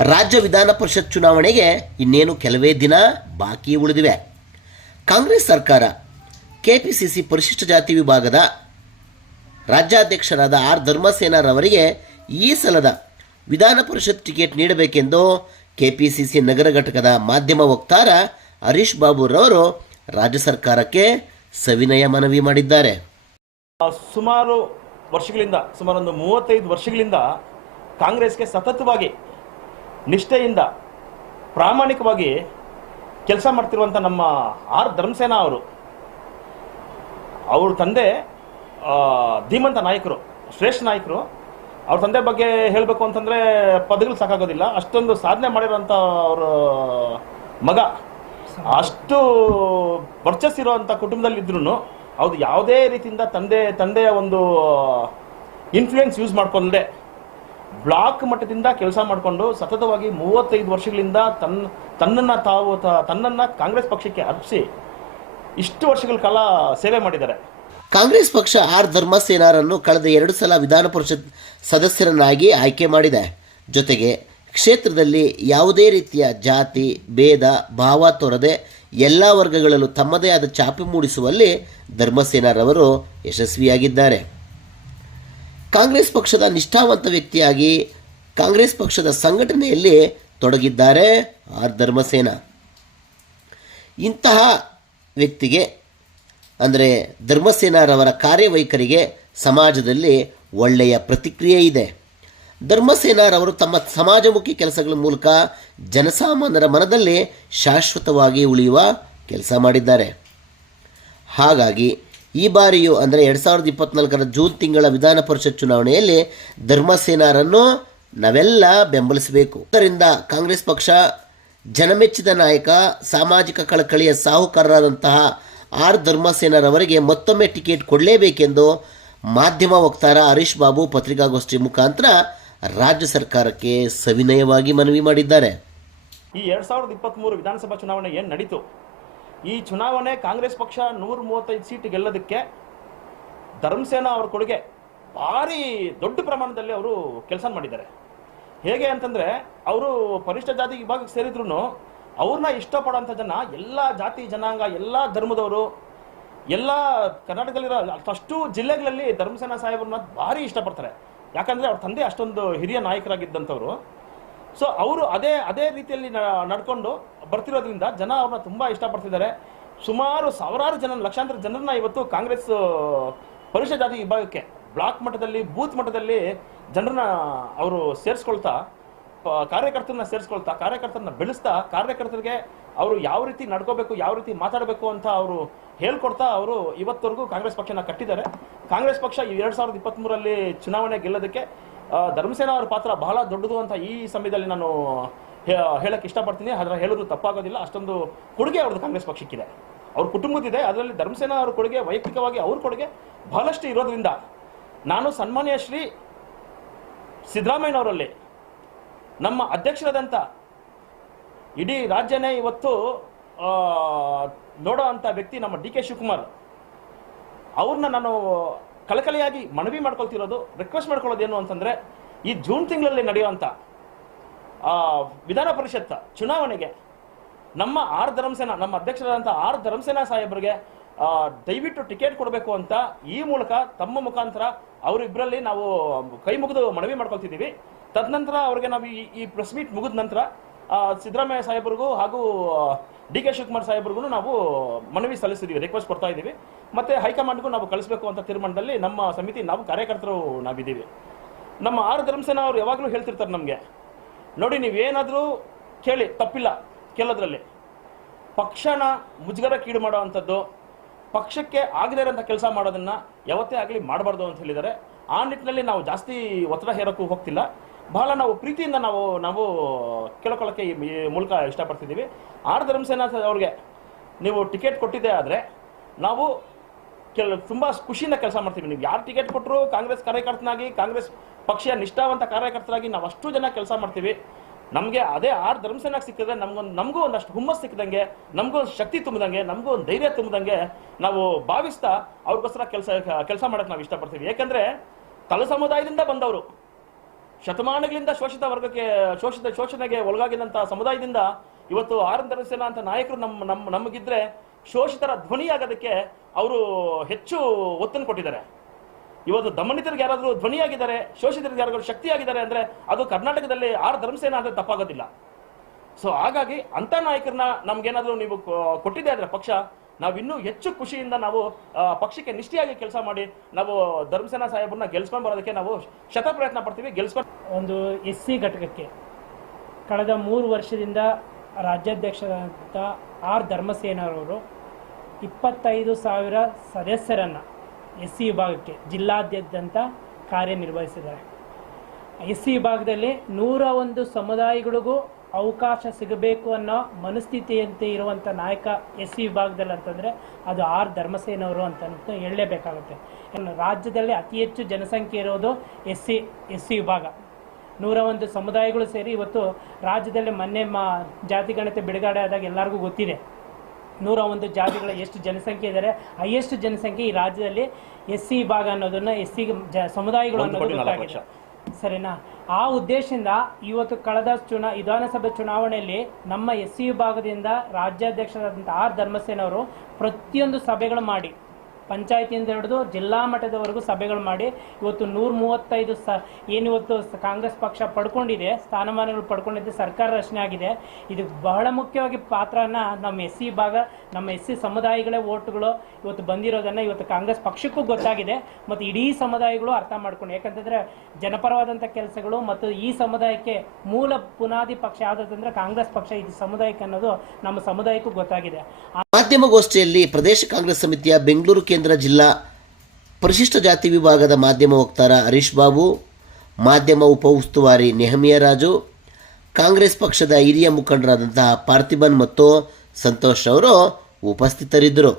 ರಾಜ್ಯ ವಿಧಾನ ಪರಿಷತ್ ಚುನಾವಣೆಗೆ ಇನ್ನೇನು ಕೆಲವೇ ದಿನ ಬಾಕಿ ಉಳಿದಿವೆ. ಕಾಂಗ್ರೆಸ್ ಸರ್ಕಾರ ಕೆಪಿಸಿಸಿ ಪರಿಶಿಷ್ಟ ಜಾತಿ ವಿಭಾಗದ ರಾಜ್ಯಾಧ್ಯಕ್ಷರಾದ ಆರ್ ಧರ್ಮಸೇನಾರವರಿಗೆ ಈ ಸಲದ ವಿಧಾನ ಪರಿಷತ್ ಟಿಕೆಟ್ ನೀಡಬೇಕೆಂದು ಕೆಪಿಸಿಸಿ ನಗರ ಘಟಕದ ಮಾಧ್ಯಮ ವಕ್ತಾರ ಹರೀಶ್ ಬಾಬುರವರು ರಾಜ್ಯ ಸರ್ಕಾರಕ್ಕೆ ಸವಿನಯ ಮನವಿ ಮಾಡಿದ್ದಾರೆ. ಸುಮಾರು ವರ್ಷಗಳಿಂದ, ಸುಮಾರೊಂದು 35 ವರ್ಷಗಳಿಂದ ಕಾಂಗ್ರೆಸ್ಗೆ ಸತತವಾಗಿ ನಿಷ್ಠೆಯಿಂದ ಪ್ರಾಮಾಣಿಕವಾಗಿ ಕೆಲಸ ಮಾಡ್ತಿರುವಂಥ ನಮ್ಮ ಆರ್ ಧರ್ಮಸೇನಾ ಅವ್ರ ತಂದೆ ಧೀಮಂತ ನಾಯಕರು, ಶ್ರೇಷ್ಠ ನಾಯಕರು. ಅವ್ರ ತಂದೆ ಬಗ್ಗೆ ಹೇಳಬೇಕು ಅಂತಂದರೆ ಪದಗಳು ಸಾಕಾಗೋದಿಲ್ಲ. ಅಷ್ಟೊಂದು ಸಾಧನೆ ಮಾಡಿರೋಂಥ ಅವರ ಮಗ ಅಷ್ಟು ವರ್ಚಸ್ಸಿರುವಂಥ ಕುಟುಂಬದಲ್ಲಿದ್ರೂ ಅವ್ರು ಯಾವುದೇ ರೀತಿಯಿಂದ ತಂದೆಯ ಒಂದು ಇನ್ಫ್ಲೂಯೆನ್ಸ್ ಯೂಸ್ ಮಾಡ್ಕೊಂಡೆ ಬ್ಲಾಕ್ ಮಟ್ಟದಿಂದ ಕೆಲಸ ಮಾಡಿಕೊಂಡು ಸತತವಾಗಿ 35 ವರ್ಷಗಳಿಂದ ತನ್ನನ್ನು ಕಾಂಗ್ರೆಸ್ ಪಕ್ಷಕ್ಕೆ ಅರ್ಪಿಸಿ ಇಷ್ಟು ವರ್ಷಗಳ ಕಾಲ ಸೇವೆ ಮಾಡಿದ್ದಾರೆ. ಕಾಂಗ್ರೆಸ್ ಪಕ್ಷ ಆರ್ ಧರ್ಮಸೇನಾರನ್ನು ಕಳೆದ 2 ಸಲ ವಿಧಾನ ಪರಿಷತ್ ಸದಸ್ಯರನ್ನಾಗಿ ಆಯ್ಕೆ ಮಾಡಿದೆ. ಜೊತೆಗೆ ಕ್ಷೇತ್ರದಲ್ಲಿ ಯಾವುದೇ ರೀತಿಯ ಜಾತಿ ಭೇದ ಭಾವ ತೋರದೆ ಎಲ್ಲ ವರ್ಗಗಳಲ್ಲೂ ತಮ್ಮದೇ ಆದ ಛಾಪು ಮೂಡಿಸುವಲ್ಲಿ ಧರ್ಮಸೇನಾರವರು ಯಶಸ್ವಿಯಾಗಿದ್ದಾರೆ. ಕಾಂಗ್ರೆಸ್ ಪಕ್ಷದ ನಿಷ್ಠಾವಂತ ವ್ಯಕ್ತಿಯಾಗಿ ಕಾಂಗ್ರೆಸ್ ಪಕ್ಷದ ಸಂಘಟನೆಯಲ್ಲಿ ತೊಡಗಿದ್ದಾರೆ ಆರ್ ಧರ್ಮಸೇನಾ. ಇಂತಹ ವ್ಯಕ್ತಿಗೆ ಅಂದರೆ ಧರ್ಮಸೇನಾರವರ ಕಾರ್ಯವೈಖರಿಗೆ ಸಮಾಜದಲ್ಲಿ ಒಳ್ಳೆಯ ಪ್ರತಿಕ್ರಿಯೆ ಇದೆ. ಧರ್ಮಸೇನಾರವರು ತಮ್ಮ ಸಮಾಜಮುಖಿ ಕೆಲಸಗಳ ಮೂಲಕ ಜನಸಾಮಾನ್ಯರ ಮನದಲ್ಲಿ ಶಾಶ್ವತವಾಗಿ ಉಳಿಯುವ ಕೆಲಸ ಮಾಡಿದ್ದಾರೆ. ಹಾಗಾಗಿ ಈ ಬಾರಿಯೂ ಅಂದರೆ 2024 ಜೂನ್ ತಿಂಗಳ ವಿಧಾನ ಪರಿಷತ್ ಚುನಾವಣೆಯಲ್ಲಿ ಧರ್ಮಸೇನಾರನ್ನು ನಾವೆಲ್ಲ ಬೆಂಬಲಿಸಬೇಕು. ಇದರಿಂದ ಕಾಂಗ್ರೆಸ್ ಪಕ್ಷ ಜನಮೆಚ್ಚಿದ ನಾಯಕ, ಸಾಮಾಜಿಕ ಕಳಕಳಿಯ ಸಾಹುಕಾರರಾದಂತಹ ಆರ್ ಧರ್ಮಸೇನಾರವರಿಗೆ ಮತ್ತೊಮ್ಮೆ ಟಿಕೆಟ್ ಕೊಡಲೇಬೇಕೆಂದು ಮಾಧ್ಯಮ ವಕ್ತಾರ ಹರೀಶ್ ಬಾಬು ಪತ್ರಿಕಾಗೋಷ್ಠಿ ಮುಖಾಂತರ ರಾಜ್ಯ ಸರ್ಕಾರಕ್ಕೆ ಸವಿನಯವಾಗಿ ಮನವಿ ಮಾಡಿದ್ದಾರೆ. ಈ 2023 ವಿಧಾನಸಭಾ ಚುನಾವಣೆ ಏನು ನಡೀತು, ಈ ಚುನಾವಣೆ ಕಾಂಗ್ರೆಸ್ ಪಕ್ಷ 135 ಸೀಟ್ ಗೆಲ್ಲೋದಕ್ಕೆ ಧರ್ಮಸೇನಾ ಅವ್ರ ಕೊಡುಗೆ ಭಾರಿ ದೊಡ್ಡ ಪ್ರಮಾಣದಲ್ಲಿ ಅವರು ಕೆಲಸ ಮಾಡಿದ್ದಾರೆ. ಹೇಗೆ ಅಂತಂದರೆ, ಅವರು ಪರಿಶಿಷ್ಟ ಜಾತಿ ವಿಭಾಗಕ್ಕೆ ಸೇರಿದ್ರು ಅವ್ರನ್ನ ಇಷ್ಟಪಡೋಂಥ ಜನ ಎಲ್ಲ ಜಾತಿ ಜನಾಂಗ, ಎಲ್ಲ ಧರ್ಮದವರು, ಎಲ್ಲ ಕರ್ನಾಟಕದಲ್ಲಿರೋ ಅಷ್ಟು ಜಿಲ್ಲೆಗಳಲ್ಲಿ ಧರ್ಮಸೇನಾ ಸಾಹೇಬ್ರನ್ನ ಭಾರಿ ಇಷ್ಟಪಡ್ತಾರೆ. ಯಾಕಂದರೆ ಅವ್ರ ತಂದೆ ಅಷ್ಟೊಂದು ಹಿರಿಯ ನಾಯಕರಾಗಿದ್ದಂಥವ್ರು. ಸೊ ಅವರು ಅದೇ ರೀತಿಯಲ್ಲಿ ನಡ್ಕೊಂಡು ಬರ್ತಿರೋದ್ರಿಂದ ಜನ ಅವ್ರನ್ನ ತುಂಬ ಇಷ್ಟಪಡ್ತಿದ್ದಾರೆ. ಸುಮಾರು ಸಾವಿರಾರು ಜನ, ಲಕ್ಷಾಂತರ ಜನರನ್ನ ಇವತ್ತು ಕಾಂಗ್ರೆಸ್ ಪರಿಶಿಷ್ಟ ಜಾತಿ ವಿಭಾಗಕ್ಕೆ ಬ್ಲಾಕ್ ಮಟ್ಟದಲ್ಲಿ, ಬೂತ್ ಮಟ್ಟದಲ್ಲಿ ಜನರನ್ನ ಅವರು ಸೇರಿಸ್ಕೊಳ್ತಾ, ಕಾರ್ಯಕರ್ತರನ್ನ ಬೆಳೆಸ್ತಾ, ಕಾರ್ಯಕರ್ತರಿಗೆ ಅವರು ಯಾವ ರೀತಿ ನಡ್ಕೋಬೇಕು, ಯಾವ ರೀತಿ ಮಾತಾಡಬೇಕು ಅಂತ ಅವರು ಹೇಳ್ಕೊಡ್ತಾ ಅವರು ಇವತ್ತವರೆಗೂ ಕಾಂಗ್ರೆಸ್ ಪಕ್ಷನ ಕಟ್ಟಿದ್ದಾರೆ. ಕಾಂಗ್ರೆಸ್ ಪಕ್ಷ 2023 ಚುನಾವಣೆ ಗೆಲ್ಲೋದಕ್ಕೆ ಧರ್ಮಸೇನಾ ಅವರ ಪಾತ್ರ ಬಹಳ ದೊಡ್ಡದು ಅಂತ ಈ ಸಮಯದಲ್ಲಿ ನಾನು ಹೇಳಕ್ಕೆ ಇಷ್ಟಪಡ್ತೀನಿ. ಆದರೆ ಹೇಳೋದು ತಪ್ಪಾಗೋದಿಲ್ಲ. ಅಷ್ಟೊಂದು ಕೊಡುಗೆ ಅವ್ರದ್ದು ಕಾಂಗ್ರೆಸ್ ಪಕ್ಷಕ್ಕಿದೆ, ಅವ್ರ ಕುಟುಂಬದಿದೆ. ಅದರಲ್ಲಿ ಧರ್ಮಸೇನಾ ಅವ್ರ ಕೊಡುಗೆ, ವೈಯಕ್ತಿಕವಾಗಿ ಅವ್ರ ಕೊಡುಗೆ ಬಹಳಷ್ಟು ಇರೋದ್ರಿಂದ ನಾನು ಸನ್ಮಾನ್ಯ ಶ್ರೀ ಸಿದ್ದರಾಮಯ್ಯನವರಲ್ಲಿ, ನಮ್ಮ ಅಧ್ಯಕ್ಷರಾದಂಥ ಇಡೀ ರಾಜ್ಯನೇ ಇವತ್ತು ನೋಡೋ ಅಂಥ ವ್ಯಕ್ತಿ ನಮ್ಮ ಡಿ ಕೆ ಶಿವಕುಮಾರ್ ಅವ್ರನ್ನ ನಾನು ಕಳಕಳಿಯಾಗಿ ಮನವಿ ಮಾಡ್ಕೊಳ್ತಿರೋದು, ರಿಕ್ವೆಸ್ಟ್ ಮಾಡ್ಕೊಳ್ಳೋದೇನು ಅಂತಂದರೆ, ಈ ಜೂನ್ ತಿಂಗಳಲ್ಲಿ ನಡೆಯುವಂಥ ವಿಧಾನ ಪರಿಷತ್ ಚುನಾವಣೆಗೆ ನಮ್ಮ ಆರ್ ಧರ್ಮಸೇನಾ, ನಮ್ಮ ಅಧ್ಯಕ್ಷರಾದಂಥ ಆರ್ ಧರ್ಮಸೇನಾ ಸಾಹೇಬರಿಗೆ ದಯವಿಟ್ಟು ಟಿಕೆಟ್ ಕೊಡಬೇಕು ಅಂತ ಈ ಮೂಲಕ ತಮ್ಮ ಮುಖಾಂತರ ಅವರಿಬ್ಬರಲ್ಲಿ ನಾವು ಕೈ ಮುಗಿದು ಮನವಿ ಮಾಡ್ಕೊಳ್ತಿದ್ದೀವಿ. ತದನಂತರ ಅವ್ರಿಗೆ ನಾವು ಈ ಪ್ರೆಸ್ ಮೀಟ್ ಮುಗಿದ ನಂತರ ಸಿದ್ದರಾಮಯ್ಯ ಸಾಹೇಬ್ರಿಗೂ ಹಾಗೂ ಡಿ ಕೆ ಶಿವಕುಮಾರ್ ಸಾಹೇಬ್ರಿಗೂ ನಾವು ಮನವಿ ಸಲ್ಲಿಸಿದ್ದೀವಿ, ರಿಕ್ವೆಸ್ಟ್ ಕೊಡ್ತಾ ಇದ್ದೀವಿ. ಮತ್ತು ಹೈಕಮಾಂಡ್ಗೂ ನಾವು ಕಳಿಸಬೇಕು ಅಂತ ತೀರ್ಮಾನದಲ್ಲಿ ನಮ್ಮ ಸಮಿತಿ, ನಾವು ಕಾರ್ಯಕರ್ತರು ನಾವಿದ್ದೀವಿ. ನಮ್ಮ ಆರ್ ಧರ್ಮಸೇನಾ ಅವರು ಯಾವಾಗಲೂ ಹೇಳ್ತಿರ್ತಾರೆ ನಮಗೆ, ನೋಡಿ ನೀವೇನಾದರೂ ಕೇಳಿ, ತಪ್ಪಿಲ್ಲ ಕೇಳೋದ್ರಲ್ಲಿ. ಪಕ್ಷನ ಮುಜುಗರಕ್ಕೀಡು ಮಾಡೋ ಅಂಥದ್ದು, ಪಕ್ಷಕ್ಕೆ ಆಗದೇ ಇರೋಂಥ ಕೆಲಸ ಮಾಡೋದನ್ನು ಯಾವತ್ತೇ ಆಗಲಿ ಮಾಡಬಾರ್ದು ಅಂತ ಹೇಳಿದ್ದಾರೆ. ಆ ನಿಟ್ಟಿನಲ್ಲಿ ನಾವು ಜಾಸ್ತಿ ಒತ್ತಡ ಹೇರೋಕ್ಕೂ ಹೋಗ್ತಿಲ್ಲ. ಬಹಳ ನಾವು ಪ್ರೀತಿಯಿಂದ ನಾವು ಕೇಳ್ಕೊಳ್ಳೋಕ್ಕೆ ಈ ಮೂಲಕ ಇಷ್ಟಪಡ್ತಿದ್ದೀವಿ. ಆರ್ ಧರ್ಮಸೇನಾ ಅವ್ರಿಗೆ ನೀವು ಟಿಕೆಟ್ ಕೊಟ್ಟಿದ್ದೆ ಆದರೆ ನಾವು ತುಂಬ ಖುಷಿಯಿಂದ ಕೆಲಸ ಮಾಡ್ತೀವಿ. ನೀವು ಯಾರು ಟಿಕೆಟ್ ಕೊಟ್ಟರು ಕಾಂಗ್ರೆಸ್ ಕಾರ್ಯಕರ್ತನಾಗಿ, ಕಾಂಗ್ರೆಸ್ ಪಕ್ಷೀಯ ನಿಷ್ಠಾವಂತ ಕಾರ್ಯಕರ್ತರಾಗಿ ನಾವು ಅಷ್ಟು ಜನ ಕೆಲಸ ಮಾಡ್ತೀವಿ. ನಮಗೆ ಅದೇ ಆರ್ ಧರ್ಮಸೇನಾಗೆ ಸಿಕ್ಕಿದ್ರೆ ನಮಗೂ ಒಂದಷ್ಟು ಹುಮ್ಮಸ್ ಸಿಕ್ಕಿದಂಗೆ, ನಮಗೂ ಒಂದು ಶಕ್ತಿ ತುಂಬಿದಂಗೆ, ನಮಗೂ ಒಂದು ಧೈರ್ಯ ತುಂಬಿದಂಗೆ ನಾವು ಭಾವಿಸ್ತಾ ಅವ್ರಿಗೋಸ್ಕರ ಕೆಲಸ ಮಾಡೋಕ್ಕೆ ನಾವು ಇಷ್ಟಪಡ್ತೀವಿ. ಯಾಕಂದರೆ ತಳ ಸಮುದಾಯದಿಂದ ಬಂದವರು, ಶತಮಾನಗಳಿಂದ ಶೋಷಿತ ವರ್ಗಕ್ಕೆ ಶೋಷಣೆಗೆ ಒಳಗಾಗಿದ್ದಂಥ ಸಮುದಾಯದಿಂದ ಇವತ್ತು ಆರ್ ಧರ್ಮಸೇನಾ ಅಂತ ನಾಯಕರು ನಮಗಿದ್ರೆ ಶೋಷಿತರ ಧ್ವನಿಯಾಗೋದಕ್ಕೆ ಅವರು ಹೆಚ್ಚು ಒತ್ತನ್ನು ಕೊಟ್ಟಿದ್ದಾರೆ. ಇವತ್ತು ದಮನಿತರಿಗೆ ಯಾರಾದರೂ ಧ್ವನಿಯಾಗಿದ್ದಾರೆ, ಶೋಷಿತರಿಗೆ ಯಾರಾದರೂ ಶಕ್ತಿಯಾಗಿದ್ದಾರೆ ಅಂದರೆ ಅದು ಕರ್ನಾಟಕದಲ್ಲಿ ಆರ್ ಧರ್ಮಸೇನಾ ಅಂದರೆ ತಪ್ಪಾಗೋದಿಲ್ಲ. ಸೊ ಹಾಗಾಗಿ ಅಂಥ ನಾಯಕರನ್ನ ನಮ್ಗೇನಾದರೂ ನೀವು ಕೊಟ್ಟಿದೆ ಅಂದರೆ ಪಕ್ಷ, ನಾವು ಇನ್ನೂ ಹೆಚ್ಚು ಖುಷಿಯಿಂದ ನಾವು ಪಕ್ಷಕ್ಕೆ ನಿಷ್ಠೆಯಾಗಿ ಕೆಲಸ ಮಾಡಿ ನಾವು ಧರ್ಮಸೇನಾ ಸಾಹೇಬ್ರನ್ನ ಗೆಲ್ಸ್ಕೊಂಡು ಬರೋದಕ್ಕೆ ನಾವು ಶತ ಪ್ರಯತ್ನ ಪಡ್ತೀವಿ. ಒಂದು SC ಘಟಕಕ್ಕೆ ಕಳೆದ 3 ವರ್ಷದಿಂದ ರಾಜ್ಯಾಧ್ಯಕ್ಷರಾದಂಥ ಆರ್ ಧರ್ಮಸೇನರವರು 25,000 ಸದಸ್ಯರನ್ನು SC ವಿಭಾಗಕ್ಕೆ ಜಿಲ್ಲಾದ್ಯಂತ ಕಾರ್ಯನಿರ್ವಹಿಸಿದ್ದಾರೆ. SC ವಿಭಾಗದಲ್ಲಿ 101 ಸಮುದಾಯಗಳಿಗೂ ಅವಕಾಶ ಸಿಗಬೇಕು ಅನ್ನೋ ಮನಸ್ಥಿತಿಯಂತೆ ಇರುವಂಥ ನಾಯಕ SC ವಿಭಾಗದಲ್ಲಿ ಅಂತಂದರೆ ಅದು ಆರ್ ಧರ್ಮಸೇನವರು ಅಂತ ಹೇಳಲೇಬೇಕಾಗುತ್ತೆ. ರಾಜ್ಯದಲ್ಲಿ ಅತಿ ಹೆಚ್ಚು ಜನಸಂಖ್ಯೆ ಇರೋದು SC ವಿಭಾಗ. 101 ಸಮುದಾಯಗಳು ಸೇರಿ ಇವತ್ತು ರಾಜ್ಯದಲ್ಲಿ ಮೊನ್ನೆ ಜಾತಿ ಗಣತಿ ಬಿಡುಗಡೆ ಆದಾಗ ಎಲ್ಲರಿಗೂ ಗೊತ್ತಿದೆ 101 ಜಾತಿಗಳ ಎಷ್ಟು ಜನಸಂಖ್ಯೆ ಇದ್ದಾರೆ. ಹೈಯೆಸ್ಟ್ ಜನಸಂಖ್ಯೆ ಈ ರಾಜ್ಯದಲ್ಲಿ SC ವಿಭಾಗ ಅನ್ನೋದನ್ನು ಸಮುದಾಯಗಳು ಅನ್ನೋದು ಗೊತ್ತಾಗಿದೆ. ಸರಿನಾ? ಆ ಉದ್ದೇಶದಿಂದ ಇವತ್ತು ಕಳೆದ ವಿಧಾನಸಭೆ ಚುನಾವಣೆಯಲ್ಲಿ ನಮ್ಮ SC ವಿಭಾಗದಿಂದ ರಾಜ್ಯಾಧ್ಯಕ್ಷರಾದಂಥ ಆರ್ ಧರ್ಮಸೇನವರು ಪ್ರತಿಯೊಂದು ಸಭೆಗಳು ಮಾಡಿ, ಪಂಚಾಯತಿಯಿಂದ ಹಿಡಿದು ಜಿಲ್ಲಾ ಮಟ್ಟದವರೆಗೂ ಸಭೆಗಳು ಮಾಡಿ ಇವತ್ತು 135 ಏನಿವತ್ತು ಕಾಂಗ್ರೆಸ್ ಪಕ್ಷ ಪಡ್ಕೊಂಡಿದೆ, ಸ್ಥಾನಮಾನಗಳು ಪಡ್ಕೊಂಡಿದ್ದೆ, ಸರ್ಕಾರ ರಚನೆ ಆಗಿದೆ. ಇದು ಬಹಳ ಮುಖ್ಯವಾಗಿ ಪಾತ್ರನ ನಮ್ಮ SC ವಿಭಾಗ, ನಮ್ಮ SC ಸಮುದಾಯಗಳೇ ಓಟುಗಳು ಇವತ್ತು ಬಂದಿರೋದನ್ನು ಇವತ್ತು ಕಾಂಗ್ರೆಸ್ ಪಕ್ಷಕ್ಕೂ ಗೊತ್ತಾಗಿದೆ ಮತ್ತು ಇಡೀ ಸಮುದಾಯಗಳು ಅರ್ಥ ಮಾಡ್ಕೊಂಡು, ಯಾಕಂತಂದರೆ ಜನಪರವಾದಂಥ ಕೆಲಸಗಳು ಮತ್ತು ಈ ಸಮುದಾಯಕ್ಕೆ ಮೂಲ ಪುನಾದಿ ಪಕ್ಷ ಯಾವುದಂದ್ರೆ ಕಾಂಗ್ರೆಸ್ ಪಕ್ಷ, ಇದು ಸಮುದಾಯಕ್ಕೆ ಅನ್ನೋದು ನಮ್ಮ ಸಮುದಾಯಕ್ಕೂ ಗೊತ್ತಾಗಿದೆ. ಮಾಧ್ಯಮಗೋಷ್ಠಿಯಲ್ಲಿ ಪ್ರದೇಶ ಕಾಂಗ್ರೆಸ್ ಸಮಿತಿಯ ಬೆಂಗಳೂರು ಕೇಂದ್ರ ಜಿಲ್ಲಾ ಪರಿಶಿಷ್ಟ ಜಾತಿ ವಿಭಾಗದ ಮಾಧ್ಯಮ ವಕ್ತಾರ ಹರೀಶ್ ಬಾಬು, ಮಾಧ್ಯಮ ಉಪ ಉಸ್ತುವಾರಿ ನೆಹಮಿಯಾ ರಾಜು, ಕಾಂಗ್ರೆಸ್ ಪಕ್ಷದ ಹಿರಿಯ ಮುಖಂಡರಾದಂತಹ ಪಾರ್ಥಿಬನ್ ಮತ್ತು ಸಂತೋಷ್ ಅವರು ಉಪಸ್ಥಿತರಿದ್ದರು.